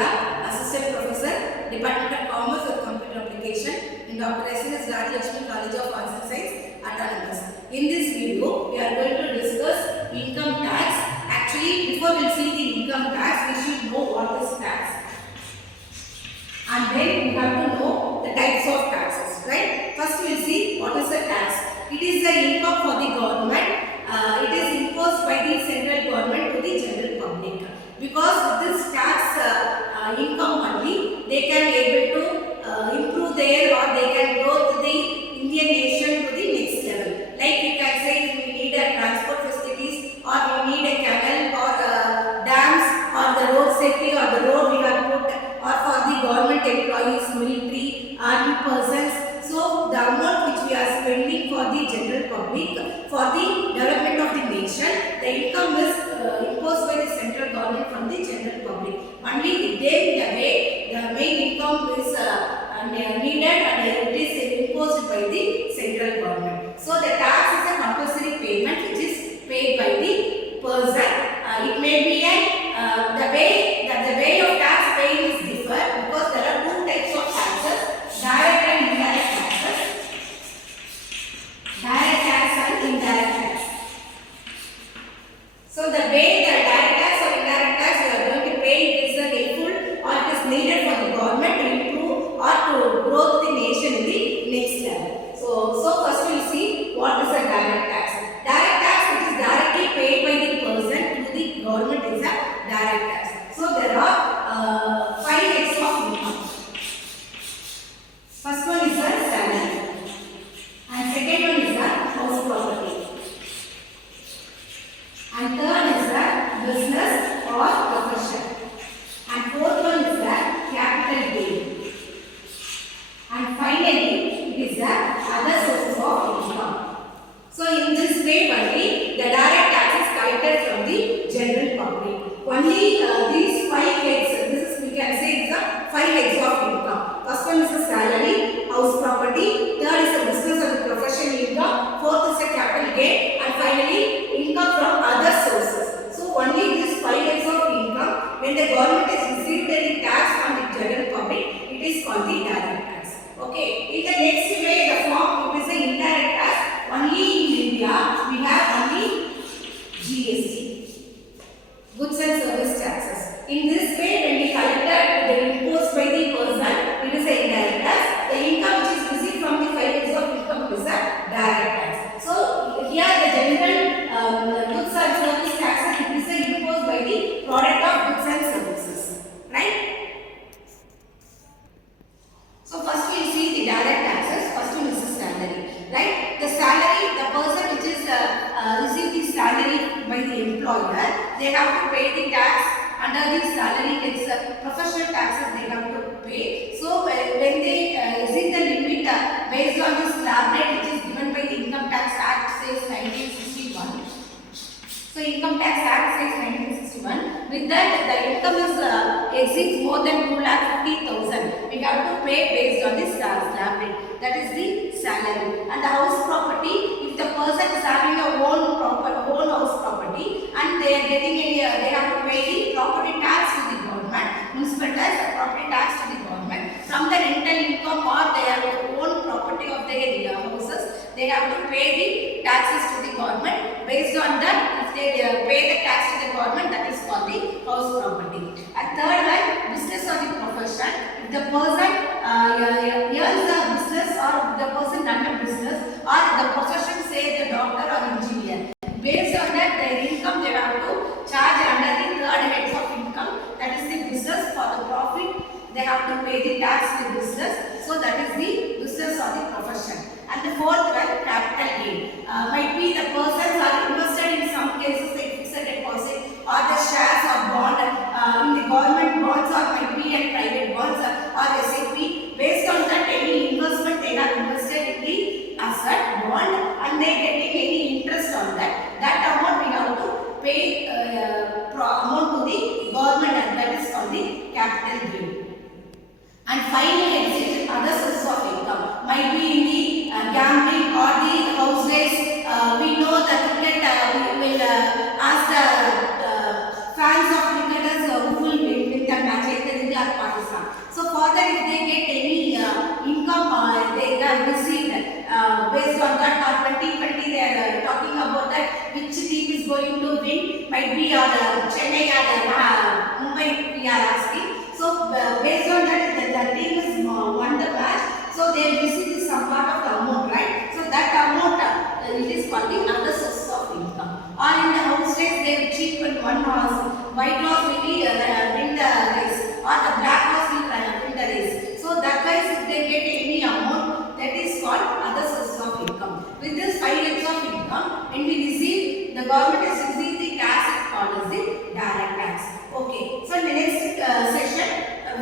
DHIVYA, Assistant Professor, Department of Commerce and Computer Application in Dr.S.DHIVYA College of Arts and Science, Autonomous. In this video, we are going to discuss income tax. Actually, before we see the income tax, we should know what is tax. And then we have to know the types of taxes, right? First, we will see what is the tax. It is the income for the government. It is imposed by the central government to the general public. Because this tax income only, they can able to improve their or they can grow to the Indian nation to the next level. Like we can say, if we need a transport facilities or we need a canal or dams or the road safety or the road we have put or for the government employees, military, army persons. So the amount which we are spending for the general public for the development of the nation, the income is imposed by the central government from the general public. Only then the main income is needed and it is imposed by the central government. So the tax is a compulsory payment which is paid by the person. It may be the way of tax paying is different because there are two types of taxes: direct and indirect taxes. Direct tax and indirect tax. So the way the direct tax or indirect tax you are going to pay, it is helpful or it is needed for the government to improve or to grow the nation in the next level. So first we will see what is a direct tax. Direct tax, which is directly paid by the person to the government, is a direct tax. So there are 5 types of income. First one is a salary, and second one is a house property, and third is a business or profession, and fourth one is a capital gain, and finally it is a other sources of income. So in this way only the direct tax is collected from the general public. Only these 5 heads, this is we can say is the 5 heads of income. First one is the salary, house property, third is the business or the profession income, fourth is the capital gain, and finally income from other sources. So only these 5 heads of income, when the government has received any tax from the general public, it is called the direct tax. Okay. In the next way, the form, it is the indirect tax. Only in India we have only GST, goods and service taxes. In this way, when we collected the imposed by the person, it is a indirect tax. The income which is received from the 5 heads of income is a direct tax. So here the general goods and service taxes, it is imposed by the product of goods and services, right? So first we will see the direct taxes. First one is the salary, right? The salary, the person which is receive the salary by the employer, they have to pay the tax. Under the salary, it's professional taxes they have to pay. So when they receive the limit based on the slab rate which is given by the Income Tax Act, says 1961. So Income Tax Act says 1961. With that, the income is exceeds more than 2,50,000. We have to pay based on the slab rate. That is the salary. And the house property, if the person is having a own house property and they are getting they have to pay the property tax to the government, municipal tax or property tax to the government from the rental income or their own property of their houses. They have to pay the taxes to the government. Based on that, if they pay the tax to the government, that is called the house property. And third one, business or the profession. If the person earns a business or the person done a business or the profession, say the doctor or engineer, based on that their income they have to charge under the third heads of income, that is the business. For the profit they have to pay the tax to the business, so that is the business or the profession. And the fourth one, capital gain. Might be the persons are invested in some cases like fixed deposit or the shares or bond in the government bonds or might be in private bonds or SAP. Based on that, any investment they have invested in the asset bond and they getting any interest on that. That amount we have to pay amount to the government, and that is called the capital gain. And finally, other sources of income might be in the gambling or the house race. We know that cricket we will ask the fans of cricketers who will win the match. Like in the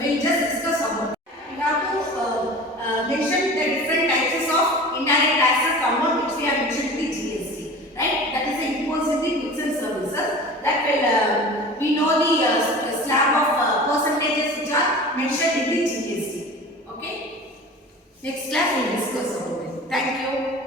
we'll just discuss about it. We have to mention the different types of indirect taxes amount which we have mentioned in the GST, right? That is the imposed in the goods and services. That will we know the slab of percentages which are mentioned in the GST. Okay. Next class we will discuss about it. Thank you.